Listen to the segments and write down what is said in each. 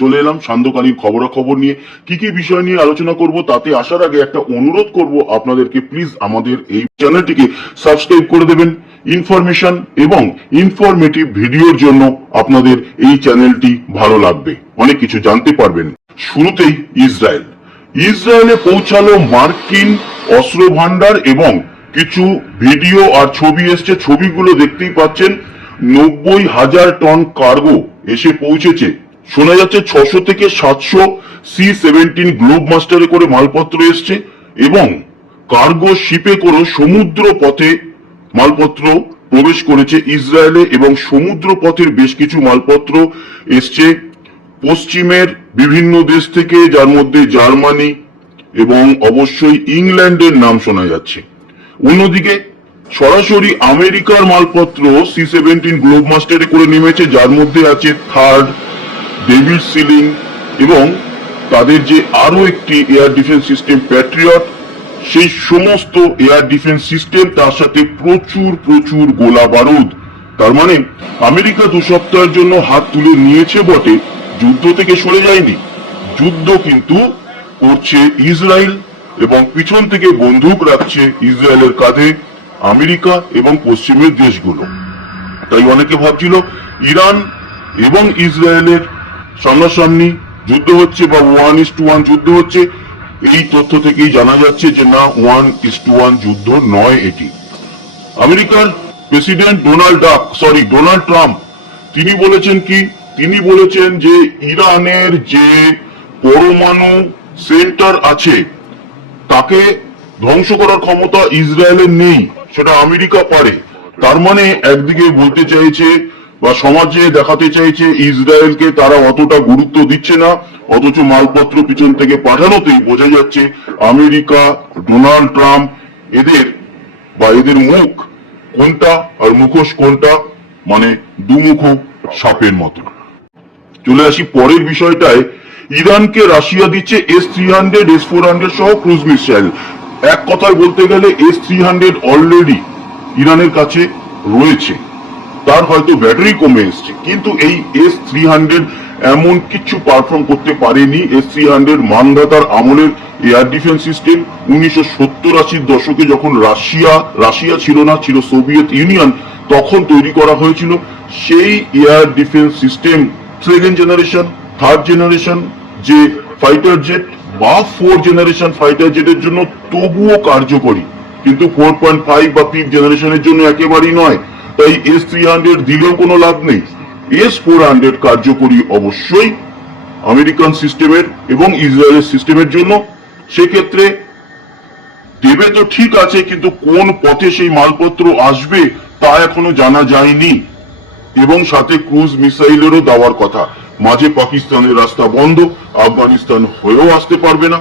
চলে এলাম সান্ধ্যকালীন খবরাখবর নিয়ে। কি কি বিষয় নিয়ে আলোচনা করব তাতে আসার আগে একটা অনুরোধ করব আপনাদেরকে, প্লিজ আমাদের এই চ্যানেলটিকে সাবস্ক্রাইব করে দেবেন। ইনফরমেশন এবং ইনফরমেটিভ ভিডিওর জন্য আপনাদের এই চ্যানেলটি ভালো লাগবে, অনেক কিছু জানতে পারবেন। শুরুতেই ইসরায়েলে পৌঁছালো মার্কিন অস্ত্র ভান্ডার এবং কিছু ভিডিও আর ছবি এসছে। ছবিগুলো দেখতেই পাচ্ছেন, 90,000 টন কার্গো এসে পৌঁছেছে। শোনা যাচ্ছে 600 থেকে 700 C-17 গ্লোব মাস্টারে করে মালপত্র এসছে এবং কার্গো শিপে করে সমুদ্র পথে মালপত্র প্রবেশ করেছে ইসরায়েলে, এবং সমুদ্র পথের বেশ কিছু মালপত্র এসছে পশ্চিমের বিভিন্ন দেশ থেকে, যার মধ্যে জার্মানি এবং অবশ্যই ইংল্যান্ডের নাম শোনা যাচ্ছে। অন্যদিকে সরাসরি আমেরিকার মালপত্র C-17 গ্লোব মাস্টারে করে নেমেছে, যার মধ্যে আছে থার্ড, ডেভিড সিলিং এবং তাদের যে আরো একটি এয়ার ডিফেন্স সিস্টেম প্যাট্রিয়ট, সেই সমস্ত এয়ার ডিফেন্স সিস্টেম, তার সাথে প্রচুর প্রচুর গোলা বারুদ। তার মানে আমেরিকা 2 সপ্তাহের জন্য হাত তুলে নিয়েছে বটে, যুদ্ধ থেকে সরে যায়নি। যুদ্ধ কিন্তু করছে ইসরায়েল এবং পিছন থেকে বন্দুক রাখছে ইসরায়েলের কাঁধে আমেরিকা এবং পশ্চিমের দেশগুলো। তাই অনেকে ভাবছিল ইরান এবং ইসরায়েলের সামনাসামনি যুদ্ধ হচ্ছে বা 1:1 যুদ্ধ হচ্ছে। এই তথ্য থেকেই জানা যাচ্ছে যে না, 1:1 যুদ্ধ নয় এটি। আমেরিকার প্রেসিডেন্ট ডোনাল্ড ট্রাম্প তিনি বলেছেন কি, তিনি বলেছেন যে ইরানের যে পরমাণু সেন্টার আছে তাকে ধ্বংস করার ক্ষমতা ইসরায়েলের নেই, সেটা আমেরিকা পারে। তার মানে একদিকে বলতে চাইছে বা সমাজে দেখাতে চাইছে ইসরায়েলকে তারা অতটা গুরুত্ব দিচ্ছে না, অথচ মালপত্র পিছন থেকে পাঠানোতেই বোঝা যাচ্ছে আমেরিকা, ডোনাল্ড ট্রাম্প, এদের মুখ কোনটা আর মুখোশ কোনটা, মানে দুমুখ সাপের মতো। চলে আসি পরের বিষয়টায়। ইরানকে রাশিয়া দিচ্ছে S-300, S-400 সহ ক্রুজ মিসাইল। এক কথায় বলতে গেলে S-300 অলরেডি ইরানের কাছে রয়েছে, তার হয়তো ব্যাটারি কমে এসছে, কিন্তু এই S-300 এমন কিছু পারফর্ম করতে পারেনি। S-300 মানধাতার আমলের এয়ার ডিফেন্স সিস্টেম। 1970-80 দশকে যখন রাশিয়া ছিল না, ছিল সোভিয়েত ইউনিয়ন, তখন তৈরি করা হয়েছিল সেই air defence system. Second generation, third generation যে ফাইটার জেট বা 4th জেনারেশন ফাইটার জেটের জন্য তবুও কার্যকরী, কিন্তু 4.5 বা 5th জেনারেশনের জন্য একেবারেই নয়। তাই S-300 দিলেও কোনো লাভ নেই। S-400 কার্যকরী অবশ্যই আমেরিকান সিস্টেমের এবং ইসরায়েলের সিস্টেমের জন্য। সেক্ষেত্রে দেবে তো ঠিক আছে, কিন্তু কোন পথে সেই মালপত্র আসবে তা এখনো জানা যায়নি। এবং সাথে ক্রুজ মিসাইলেরও দেওয়ার কথা। মাঝে পাকিস্তানের রাস্তা বন্ধ, আফগানিস্তান হয়েও আসতে পারবে না।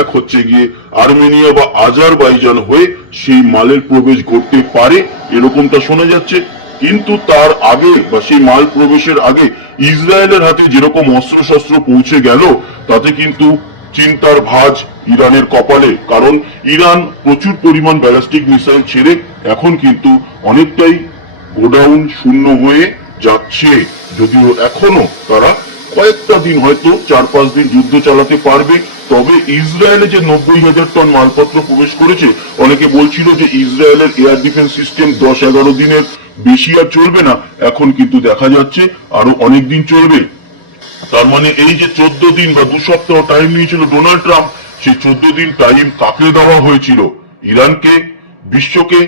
এক হচ্ছে গিয়ে আর্মেনিয়া বা আজারবাইজান হয়ে সেই মালের প্রবেশ ঘটতে পারে, এরকমটা শোনা যাচ্ছে। কিন্তু তার আগে বা সেই মাল প্রবেশের আগে ইসরায়েলের হাতে যেরকম অস্ত্র শস্ত্র পৌঁছে গেল, তাতে কিন্তু চিন্তার ভাঁজ ইরানের কপালে। কারণ ইরান প্রচুর পরিমাণ ব্যালিস্টিক মিসাইল ছেড়ে এখন কিন্তু অনেকটাই গোডাউন শূন্য হয়ে যাচ্ছে। যদিও এখনো তারা কয়েকটা দিন, হয়তো 4-5 দিন যুদ্ধ চালাতে পারবে। তবে ইসরায়েলে যে 90,000 টন মালপত্র প্রবেশ করেছে, অনেকে বলছিল যে ইসরায়েলের এয়ার ডিফেন্স সিস্টেম 10-11 দিনের বেশি আর চলবে না, এখন কিন্তু দেখা যাচ্ছে আরো অনেক দিন চলবে। তার মানে এই যে 14 দিন বা 2 সপ্তাহ টাইম নিয়েছিল ডোনাল্ড ট্রাম্প, সেই 14 দিন টাইম কাকে দেওয়া হয়েছিল? ইরানকে, বিশ্বকে,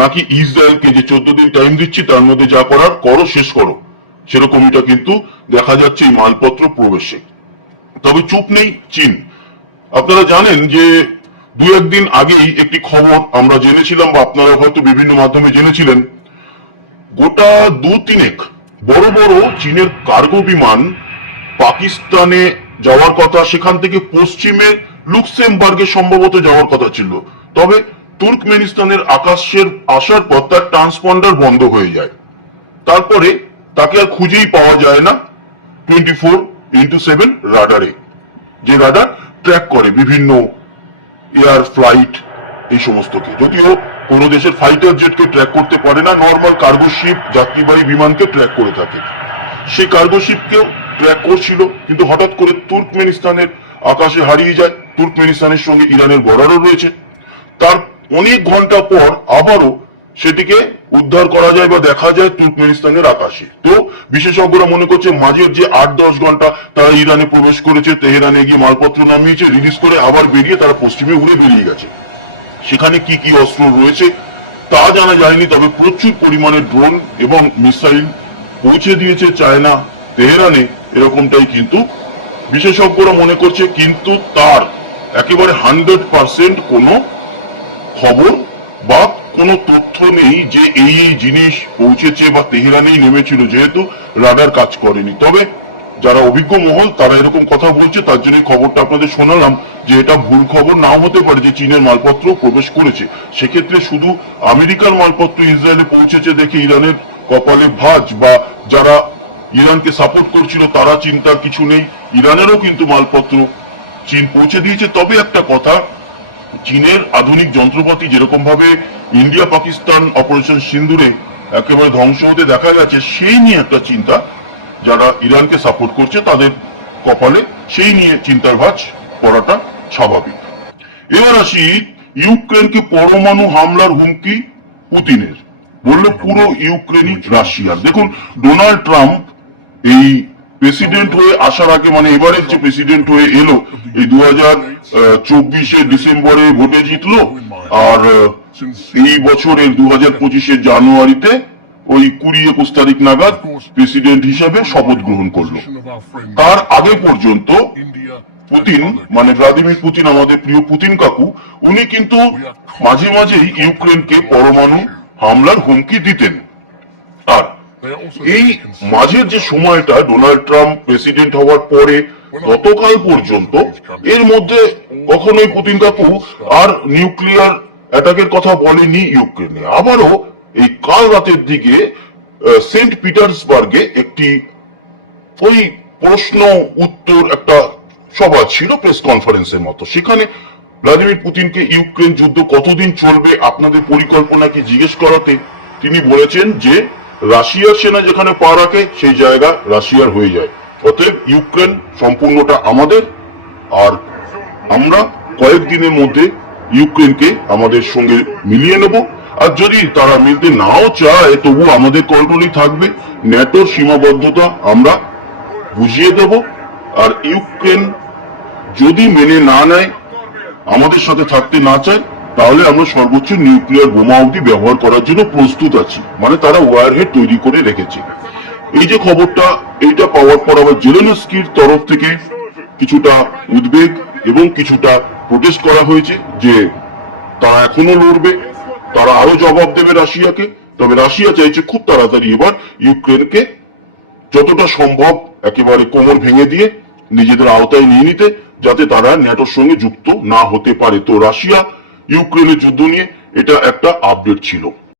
নাকি ইসরায়েলকে? যে 14 দিন টাইম দিচ্ছি, তার মধ্যে যা করার করো, শেষ করো, সেরকমটা কিন্তু দেখা যাচ্ছে এই মালপত্র প্রবেশে। তবে চুপ নেই চীন। আপনারা জানেন যে 2-1 দিন আগেই একটি খবর আমরা জেনেছিলাম, বা আপনারা হয়তো বিভিন্ন মাধ্যমে জেনেছিলেন, গোটা 2-3 বড় বড় চীনের কার্গো বিমান পাকিস্তানে যাওয়ার কথা, সেখান থেকে পশ্চিমে লুক্সেমবার্গে সম্ভবত যাওয়ার কথা ছিল। তবে তুর্কমেনিস্তানের আকাশের আসার পর তার ট্রান্সপন্ডার বন্ধ হয়ে যায়। তারপরে তাকে আর খুঁজেই পাওয়া যায় না 24/7 রাডারে, যে রাডার ট্র্যাক করে বিভিন্ন এয়ার ফ্লাইট এই সমস্তকে। যদিও কোন দেশের ফাইটার জেটকে ট্র্যাক করতে পারে না, নর্মাল কার্গো শিপ, যাত্রীবাহী বিমানকে ট্র্যাক করে থাকে। সেই কার্গো শিপকেও ট্র্যাক করছিল, কিন্তু হঠাৎ করে তুর্কমেনিস্তানের আকাশে হারিয়ে যায়। তুর্কমেনিস্তানের সঙ্গে ইরানের বর্ডারও রয়েছে। তার অনেক ঘন্টা পর আবারও সেটিকে উদ্ধার করা যায় বা দেখা যায় তুর্কমেনিস্তানের আকাশে। তো বিশেষজ্ঞরা মনে করছে মাঝের যে 8-10 ঘন্টা তারা ইরানে প্রবেশ করেছে, তেহরানে গিয়ে মালপত্র নামিয়েছে, রিলিজ করে আবার বেরিয়ে তারা পশ্চিমে উড়ে বেরিয়ে গেছে। সেখানে কি কি অস্ত্র রয়েছে তা জানা যায়নি, তবে প্রচুর পরিমাণে ড্রোন এবং মিসাইল পৌঁছে দিয়েছে চায়না তেহরানে, এরকমটাই কিন্তু বিশেষজ্ঞরা মনে করছে। কিন্তু তার একেবারে 100% কোনো খবর বা কোনো তথ্য নেই যে এই জিনিস পৌঁছেছে বা তেহরানেই নেমেছিল, যেহেতু রাডার কাজ করেনি। তবে যারা অভিজ্ঞ মহল তারা এরকম কথা বলছে, তার জন্য খবরটা আপনাদের শোনালাম যে এটা ভুল খবর নাও হতে পারে যে চীনের মালপত্র প্রবেশ করেছে। সেক্ষেত্রে শুধু আমেরিকার মালপত্র ইসরায়েলে পৌঁছেছে দেখে ইরানের কপালে ভাঁজ বা যারা ইরানকে সাপোর্ট করছিল তারা চিন্তার কিছু নেই, ইরানেরও কিন্তু মালপত্র চীন পৌঁছে দিয়েছে। তবে একটা কথা, চীনের আধুনিক যন্ত্রপাতি যেরকম ভাবে ইন্ডিয়া পাকিস্তান অপারেশন সিন্দুরে একেবারে ধ্বংস হতে দেখা গেছে, সেই নিয়ে একটা চিন্তা যারা ইরানকে সাপোর্ট করছে তাদের কপালে, সেই নিয়ে চিন্তার ভাঁজ পড়াটা স্বাভাবিক। এবার আসি ইউক্রেনকে পরমাণু হামলার হুমকি পুতিনের, বললো পুরো ইউক্রেনই রাশিয়ার। দেখুন, ডোনাল্ড ট্রাম্প এই প্রেসিডেন্ট হয়ে আসার আগে, মানে এবারের যে প্রেসিডেন্ট হয়ে এলো, এই 2024 ডিসেম্বরে ভোটে জিতলো, আর এই বছরের 2025 জানুয়ারিতে ওই 20-21 তারিখ নাগাদ প্রেসিডেন্ট হিসেবে শপথ গ্রহণ করলো। তার আগে পর্যন্ত পুতিন, মানে ভ্লাদিমির পুতিন, আমাদের প্রিয় পুতিন কাকু, উনি কিন্তু মাঝে মাঝেই ইউক্রেনকে পরমাণু হামলার হুমকি দিতেন। আর এই মাঝের যে সময়টা ডোনাল্ড ট্রাম্প প্রেসিডেন্ট হওয়ার পরে গতকাল পর্যন্ত, এর মধ্যে কখনোই পুতিন কাকু আর নিউক্লিয়ার অ্যাটাকের কথা বলেনি ইউক্রেনে। আবারও এই কাল রাতের দিকে সেন্ট পিটার্সবার্গে একটি ওই প্রশ্ন উত্তর একটা সভা ছিল, প্রেস কনফারেন্সের মতো। সেখানে ভ্লাদিমির পুতিনকে ইউক্রেন যুদ্ধ কতদিন চলবে, আপনাদের পরিকল্পনা কি জিজ্ঞেস করাতে তিনি বলেছেন যে রাশিয়ার সেনা যেখানে পা রাখে সেই জায়গা রাশিয়ার হয়ে যায়, অতএব ইউক্রেন সম্পূর্ণটা আমাদের, আর আমরা কয়েকদিনের মধ্যে ইউক্রেনকে আমাদের সঙ্গে মিলিয়ে নেব। আর যদি তারা মিলতে নাও চায় তবু আমাদের কন্ট্রোলই থাকবে, ন্যাটোর সীমাবদ্ধতা আমরা বুঝিয়ে দেব। আর ইউক্রেন যদি মেনে না নেয়, আমাদের সাথে থাকতে না চায়, তাহলে আমরা সর্বোচ্চ নিউক্লিয়ার বোমা অবধি ব্যবহার করার জন্য প্রস্তুত আছি, মানে তারা ওয়ারহেড তৈরি করে রেখেছে। এই যে খবরটা, এইটা পাওয়ার পর আবার জেলেনস্কির তরফ থেকে কিছুটা উদ্বেগ এবং কিছুটা প্রোটেস্ট করা হয়েছে যে তারা এখনো লড়বে, তারা আরো জবাব দেবে রাশিয়াকে। তবে রাশিয়া চাইছে খুব তাড়াতাড়ি এবার ইউক্রেনকে যতটা সম্ভব একেবারে কোমর ভেঙে দিয়ে নিজেদের আওতায় নিয়ে নিতে, যাতে তারা ন্যাটোর সঙ্গে যুক্ত না হতে পারে। তো রাশিয়া ইউক্রেনের যুদ্ধ নিয়ে এটা একটা আপডেট ছিল।